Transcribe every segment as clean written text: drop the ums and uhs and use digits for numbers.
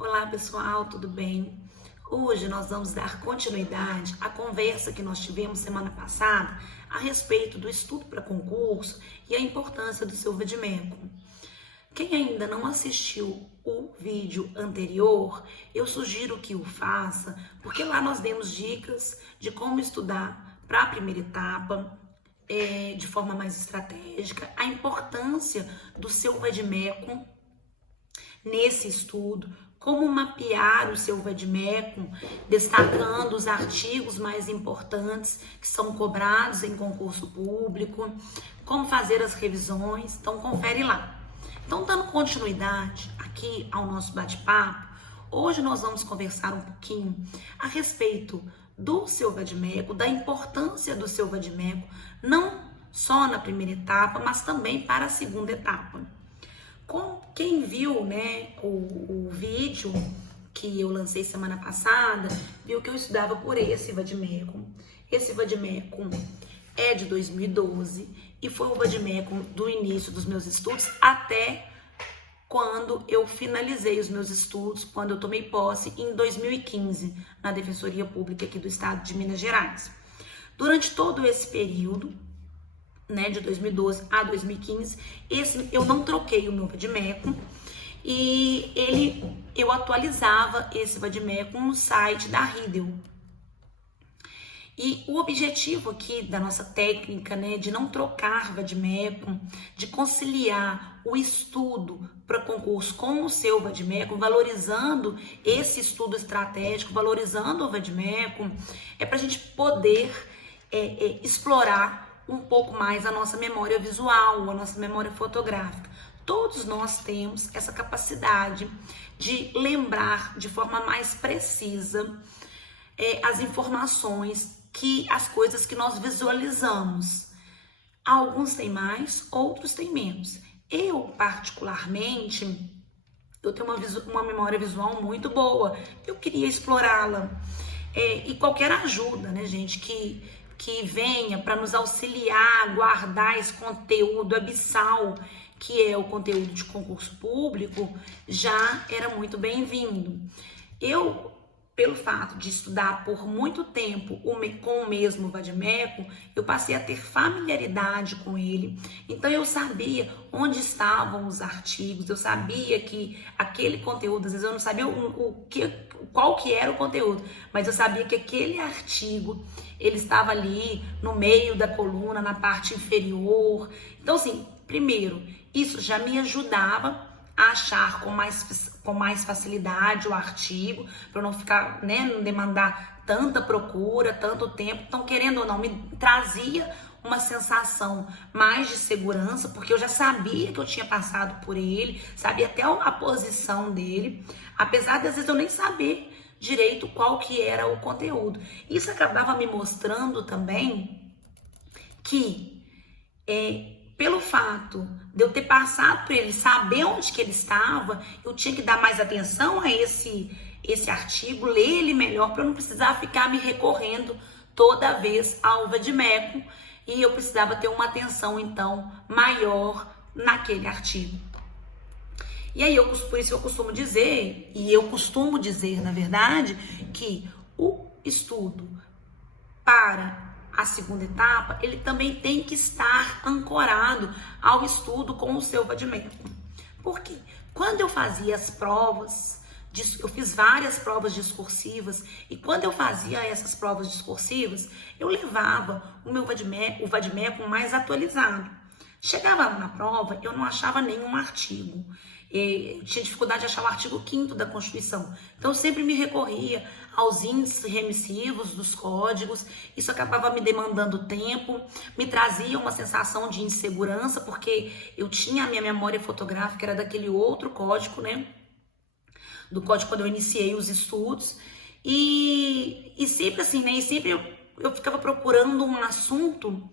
Olá pessoal, tudo bem? Hoje nós vamos dar continuidade à conversa que nós tivemos semana passada a respeito do estudo para concurso e a importância do seu vadimeco. Quem ainda não assistiu o vídeo anterior, eu sugiro que o faça, porque lá nós demos dicas de como estudar para a primeira etapa, de forma mais estratégica, a importância do seu vadimeco nesse estudo, como mapear o seu vadimeco, destacando os artigos mais importantes que são cobrados em concurso público, como fazer as revisões. Então confere lá. Então, dando continuidade aqui ao nosso bate-papo, hoje nós vamos conversar um pouquinho a respeito do seu vadimeco, da importância do seu vadimeco, não só na primeira etapa, mas também para a segunda etapa. Quem viu, o vídeo que eu lancei semana passada, viu que eu estudava por esse vadimeco. Esse vadimeco é de 2012 e foi o vadimeco do início dos meus estudos até quando eu finalizei os meus estudos, quando eu tomei posse em 2015 na Defensoria Pública aqui do Estado de Minas Gerais. Durante todo esse período, de 2012 a 2015, eu não troquei o meu vadimeco e eu atualizava esse vadimeco no site da Riedel. E o objetivo aqui da nossa técnica, de não trocar vadimeco, de conciliar o estudo para concurso com o seu vadimeco, valorizando esse estudo estratégico, valorizando o vadimeco, é para a gente poder explorar um pouco mais a nossa memória visual, a nossa memória fotográfica. Todos nós temos essa capacidade de lembrar de forma mais precisa as informações, as coisas que nós visualizamos. Alguns têm mais, outros têm menos. Eu, particularmente, eu tenho uma memória visual muito boa. Eu queria explorá-la. E qualquer ajuda, gente, que venha para nos auxiliar a guardar esse conteúdo abissal, que é o conteúdo de concurso público, já era muito bem-vindo. Eu, pelo fato de estudar por muito tempo com o mesmo vadimeco, eu passei a ter familiaridade com ele. Então eu sabia onde estavam os artigos, eu sabia que aquele conteúdo, às vezes eu não sabia qual que era o conteúdo, mas eu sabia que aquele artigo, ele estava ali no meio da coluna, na parte inferior. Então, assim, primeiro, isso já me ajudava a achar com mais facilidade o artigo, para não ficar, não demandar tanta procura, tanto tempo. Então, querendo ou não, me trazia uma sensação mais de segurança, porque eu já sabia que eu tinha passado por ele, sabia até a posição dele, apesar de às vezes eu nem saber direito qual que era o conteúdo. Isso acabava me mostrando também que pelo fato de eu ter passado por ele, saber onde que ele estava, eu tinha que dar mais atenção a esse artigo, ler ele melhor, para eu não precisar ficar me recorrendo toda vez ao vadimeco, e eu precisava ter uma atenção, então, maior naquele artigo. E aí, por isso eu costumo dizer, na verdade, que o estudo para a segunda etapa, ele também tem que estar ancorado ao estudo com o seu vadimeco. Por quê? Quando eu fazia as provas, eu fiz várias provas discursivas, e quando eu fazia essas provas discursivas, eu levava o vadimeco mais atualizado. Chegava lá na prova, eu não achava nenhum artigo. Eu tinha dificuldade de achar o artigo 5º da Constituição. Então, eu sempre me recorria aos índices remissivos dos códigos. Isso acabava me demandando tempo, me trazia uma sensação de insegurança, porque eu tinha a minha memória fotográfica, era daquele outro código, do código quando eu iniciei os estudos. E sempre assim, e sempre eu ficava procurando um assunto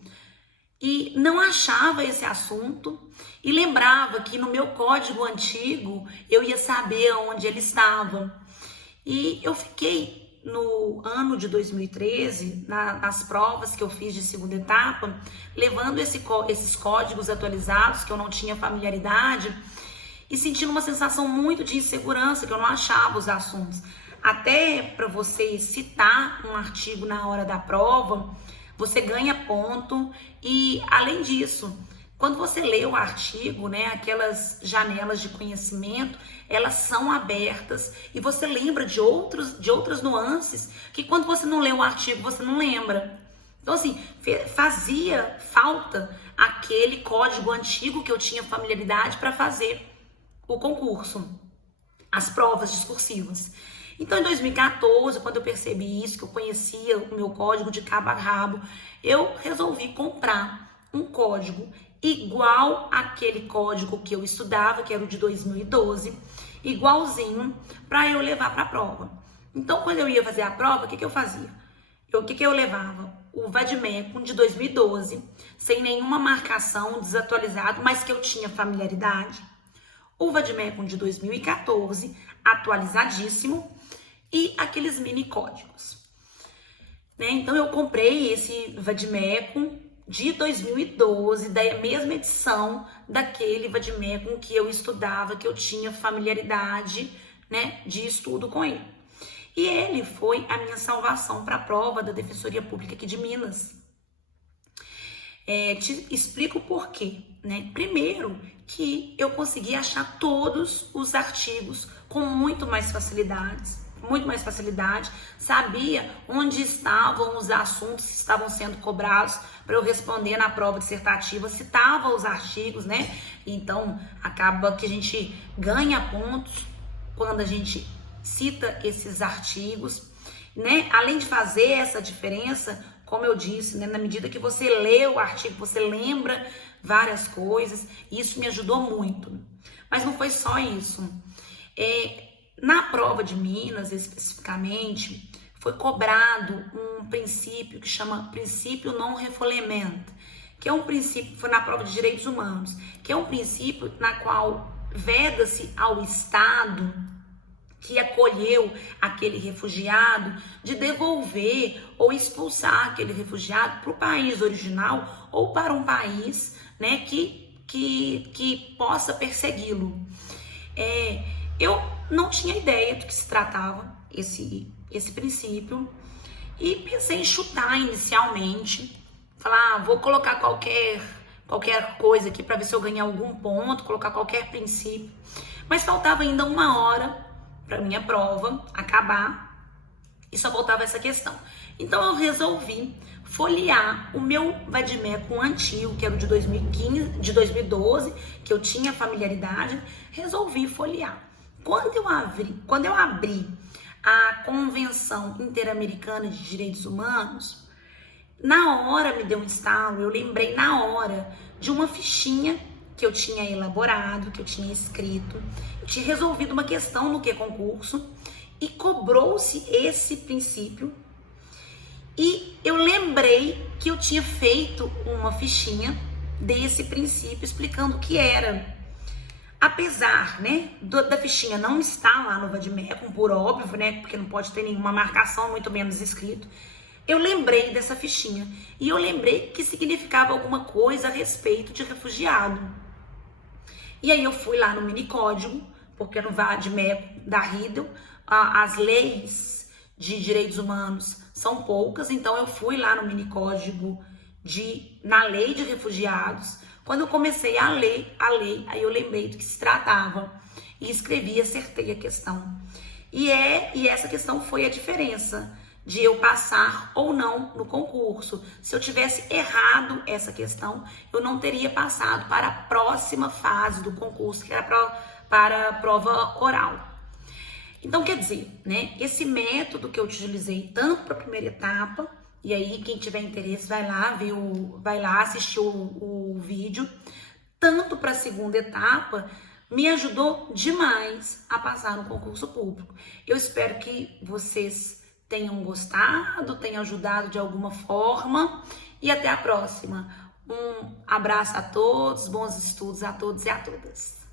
e não achava esse assunto, e lembrava que no meu código antigo eu ia saber onde ele estava. E eu fiquei no ano de 2013, nas provas que eu fiz de segunda etapa, levando esses códigos atualizados que eu não tinha familiaridade, e sentindo uma sensação muito de insegurança, que eu não achava os assuntos. Até para você citar um artigo na hora da prova, você ganha ponto e, além disso, quando você lê o artigo, né, aquelas janelas de conhecimento, elas são abertas e você lembra de outras nuances que quando você não lê o artigo, você não lembra. Então, assim, fazia falta aquele código antigo que eu tinha familiaridade para fazer o concurso, as provas discursivas. Então, em 2014, quando eu percebi isso, que eu conhecia o meu código de cabo a rabo, eu resolvi comprar um código igual àquele código que eu estudava, que era o de 2012, igualzinho, para eu levar para a prova. Então, quando eu ia fazer a prova, o que eu fazia? O que eu levava? O Vadmecum de 2012, sem nenhuma marcação, desatualizado, mas que eu tinha familiaridade. O Vadmecum de 2014, atualizadíssimo, e aqueles mini códigos. Né? Então, eu comprei esse Vadmecum de 2012, da mesma edição daquele Vadmecum que eu estudava, que eu tinha familiaridade, né, de estudo com ele. E ele foi a minha salvação para a prova da Defensoria Pública aqui de Minas. Te explico por quê, né? Primeiro, que eu consegui achar todos os artigos com muito mais facilidade, sabia onde estavam os assuntos que estavam sendo cobrados para eu responder na prova dissertativa, citava os artigos, né? Então, acaba que a gente ganha pontos quando a gente cita esses artigos, né? Além de fazer essa diferença, como eu disse, né? Na medida que você lê o artigo, você lembra várias coisas, e isso me ajudou muito. Mas não foi só isso. Na prova de Minas, especificamente, foi cobrado um princípio que chama princípio non-refoulement, que é um princípio, foi na prova de direitos humanos, que é um princípio na qual veda-se ao Estado que acolheu aquele refugiado de devolver ou expulsar aquele refugiado para o país original ou para um país, né, que possa persegui-lo. Eu não tinha ideia do que se tratava esse princípio e pensei em chutar inicialmente, falar, vou colocar qualquer coisa aqui para ver se eu ganhar algum ponto, colocar qualquer princípio, mas faltava ainda 1 hora para minha prova acabar e só faltava essa questão. Então eu resolvi folhear o meu Vadmecum antigo, que era o de 2012, que eu tinha familiaridade, resolvi folhear. Quando eu abri a Convenção Interamericana de Direitos Humanos, na hora me deu um estalo, eu lembrei na hora de uma fichinha que eu tinha elaborado, que eu tinha escrito, eu tinha resolvido uma questão no concurso e cobrou-se esse princípio. E eu lembrei que eu tinha feito uma fichinha desse princípio explicando o que era. Apesar, né, da fichinha não estar lá no Vadmecum, por óbvio, né, porque não pode ter nenhuma marcação, muito menos escrito, eu lembrei dessa fichinha. E eu lembrei que significava alguma coisa a respeito de refugiado. E aí eu fui lá no minicódigo, porque no Vadmecum da Riedel, as leis de direitos humanos são poucas, então eu fui lá no minicódigo na lei de refugiados. Quando eu comecei a ler a lei, aí eu lembrei do que se tratava e escrevi, acertei a questão. E essa questão foi a diferença de eu passar ou não no concurso. Se eu tivesse errado essa questão, eu não teria passado para a próxima fase do concurso, que era para a prova oral. Então, quer dizer, né, esse método que eu utilizei tanto para a primeira etapa, e aí quem tiver interesse vai lá assistir o vídeo, tanto para a segunda etapa, me ajudou demais a passar no concurso público. Eu espero que vocês tenham gostado, tenham ajudado de alguma forma e até a próxima. Um abraço a todos, bons estudos a todos e a todas.